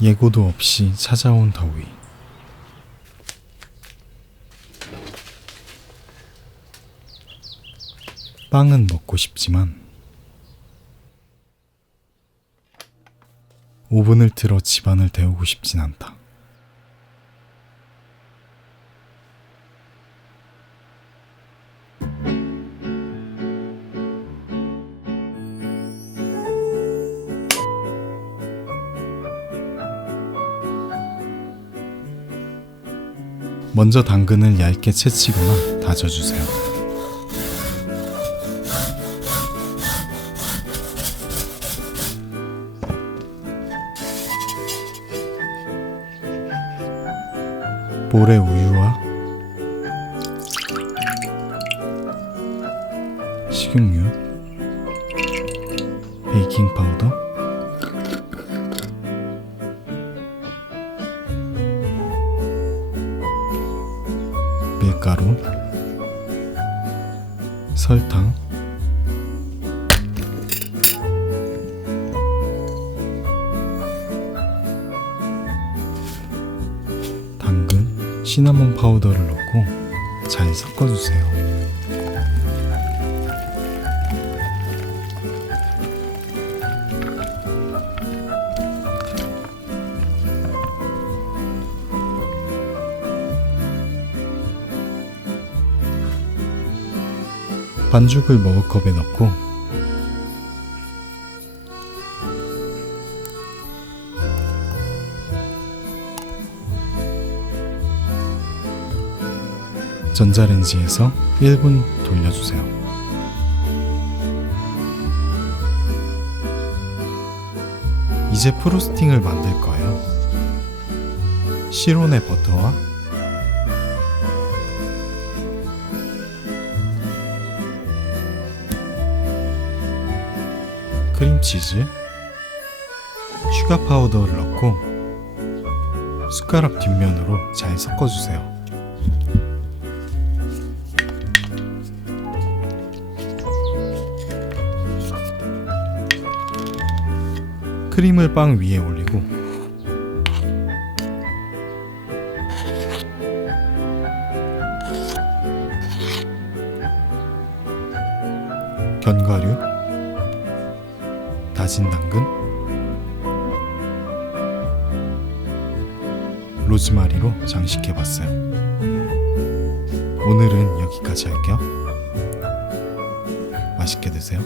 예고도 없이 찾아온 더위. 빵은 먹고 싶지만 오븐을 틀어 집안을 데우고 싶진 않다. 먼저 당근을 얇게 채치거나 다져주세요. 볼에 우유와 식용유, 베이킹 파우더, 밀가루, 설탕, 당근, 시나몬 파우더를 넣고 잘 섞어주세요. 반죽을 머그컵에 넣고 전자레인지에서 1분 돌려주세요. 이제 프로스팅을 만들 거예요. 시로네 버터와 크림치즈, 슈가 파우더를 넣고 숟가락 뒷면으로 잘 섞어주세요. 크림을 빵 위에 올리고 견과류 다진 당근 로즈마리로 장식해봤어요. 오늘은 여기까지 할게요. 맛있게 드세요.